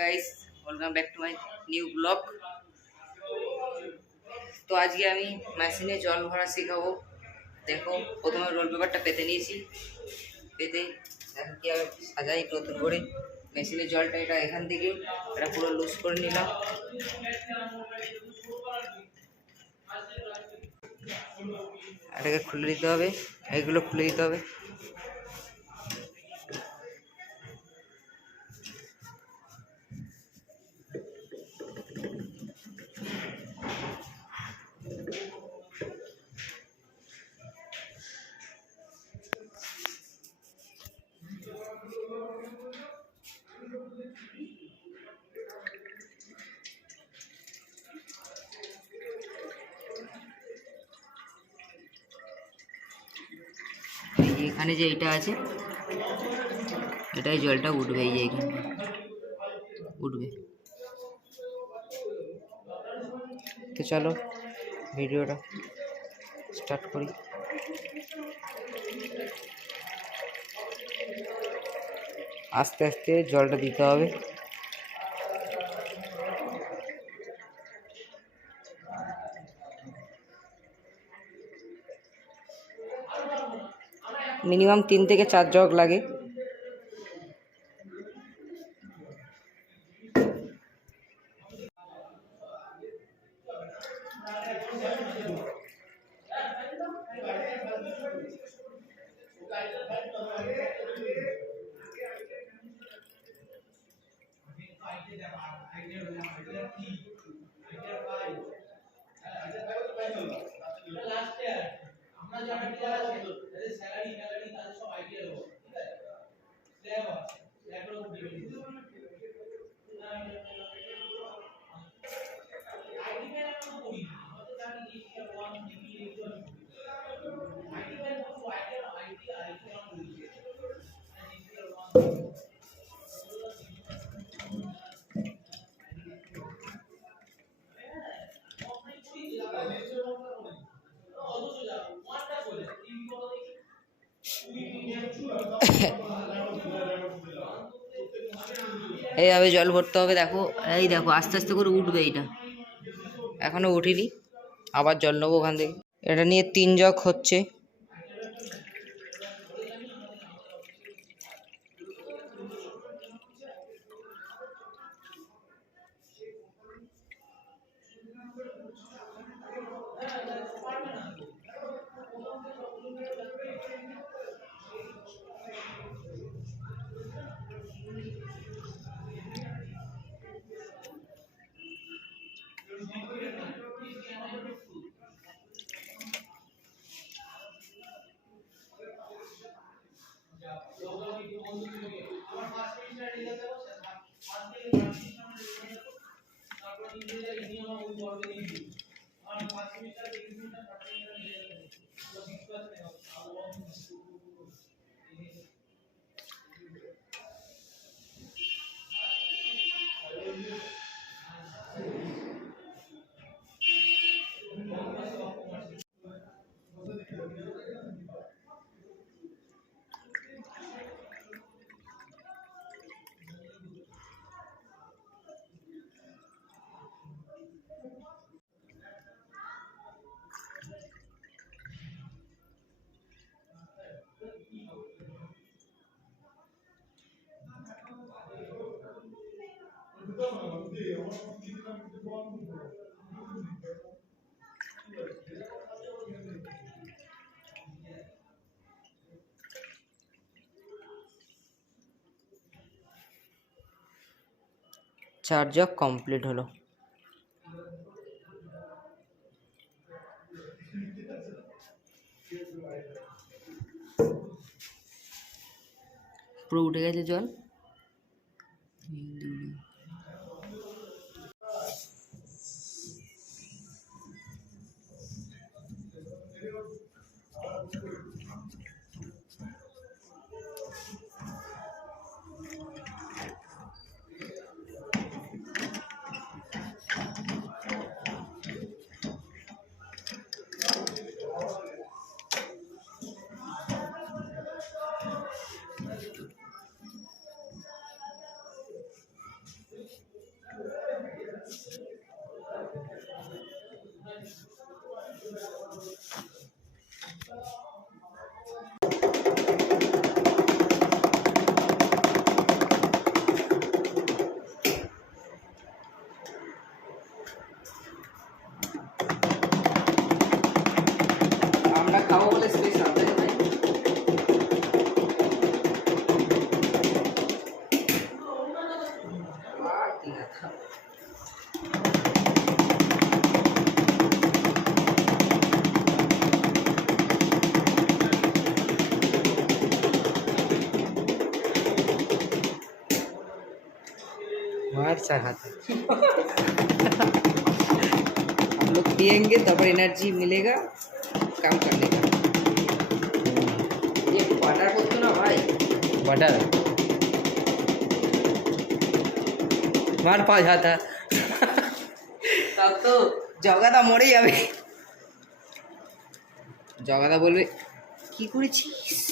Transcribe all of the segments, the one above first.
Guys welcome back to my new blog তো আজকে আমি মেশিনে জল ভরা শেখাবো। দেখো, প্রথমে রোল পেপারটা পেতে নিয়েছি। পেতে দেখো কীভাবে সাজাই নতুন করে। মেশিনের জলটা এটা এখান থেকে এটা পুরো লুজ করে নিলাম। এটাকে খুলে দিতে হবে। এইগুলো খুলে দিতে হবে। এখানে যে এটা আছে, এটাই জলটা উঠবে এই যে এখানে। উঠবে। তো চলো, ভিডিওটা স্টার্ট করি। আস্তে আস্তে জলটা দিতে হবে। মিনিমাম তিন থেকে চার জগ লাগে। এইভাবে জল ভরতে হবে, দেখো। এই দেখো, আস্তে আস্তে করে উঠবে এইটা। এখনও উঠিনি, আবার জল নেব ওখান থেকে। এটা নিয়ে তিন জগ হচ্ছে। চার জগ কমপ্লিট হলো। পুরো উঠে গেছে জল। नॉर्मल हम लोग पियेंगे तब एनर्जी मिलेगा काम कर लेगा। बटर मार पा जाता তব তো জগাদা মরে যাবে জগাদা বলবে কি করেছিস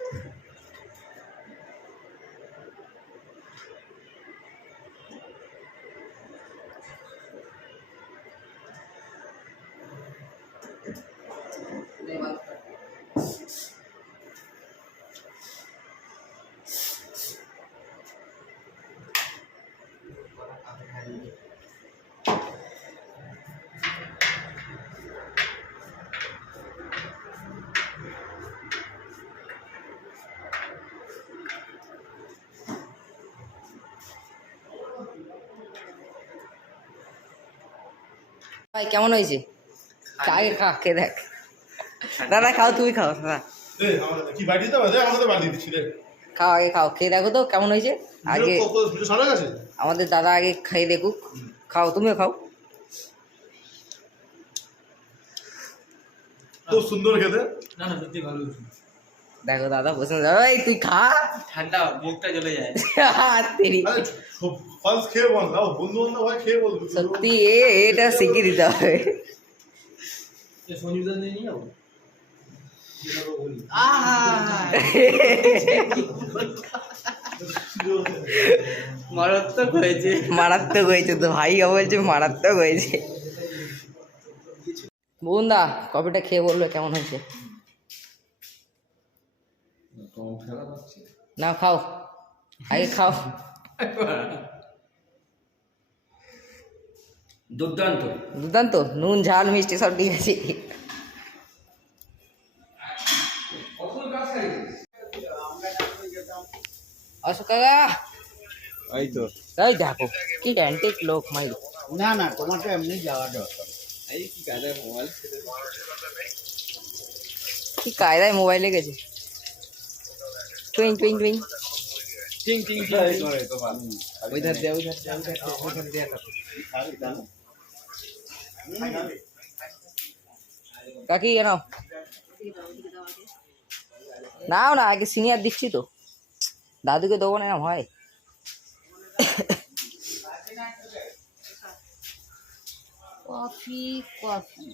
ভাই কেমন হয়েছে? আগে খা খেয়ে দেখ। দাদা খাও তুমি খাও দাদা। খাও আগে খাও খেয়ে দেখো তো কেমন হয়েছে? আগে? আমাদের দাদা আগে খাই দেখুক। খাও তুমিও খাও। খুব সুন্দর খেতে। না না সত্যি ভালো। দেখো দাদা বসে এই তুই খা। ঠান্ডা মুখটা জ্বলে যায়। খেয়ে বল না বন্ধু বান্ধব হয় খেয়ে বল সত্যি এ এটা শিখিয়ে দিতে হবে। নিয়ে মারাত্মক হয়েছে। মারাত্মক হয়েছে তো ভাই বলছে মারাত্মক হয়েছে। বন্ধা কপিটা খেয়ে বলল কেমন হয়েছে? না খাও আগে খাও দুর্দান্ত দুর্দান্ত নুন ঝাল মিষ্টি সব ঠিক আছে অশোক কাকা এই তো তাই দেখো কি অ্যান্টিক লোক মাই না না তোমাকে এমনি যাওয়া দরকার এই কি কাজে মোবাইল কি কায়দায় মোবাইলে গেছে টুইং টুইং টুইং টিং টিং টিং করে তোমার ওইধার দে ওইধার দে ওইধার দে কাকি নাও। নাও না আগে সিনিয়র দিচ্ছি তো। দাদুকে দেবো না এরম হয়। Coffee coffee.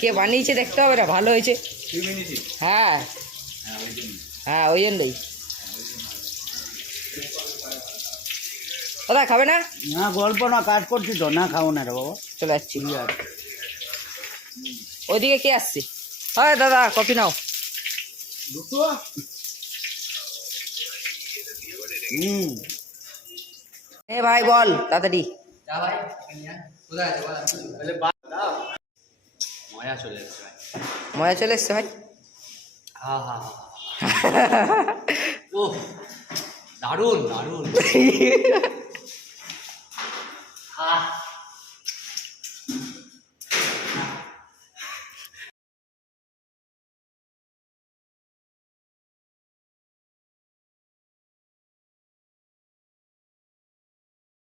কে বানিয়েছে দেখতে হবে না ভালো হয়েছে। হ্যাঁ। হ্যাঁ ওই জন্য হ্যাঁ ওই জন্যই। দাদা খাবে না? না গল্প না কাজ করছি তো না খাও না রে বাবা। চলে যাচ্ছি ওইদিকে কে আসছে? হ্যাঁ দাদা কফি নাও। হুম। এ ভাই বল তাড়াতাড়ি। মজা চলে এসছে ভাই। মজা চলে এসছে ভাই? হা হা হা ও দারুণ দারুণ।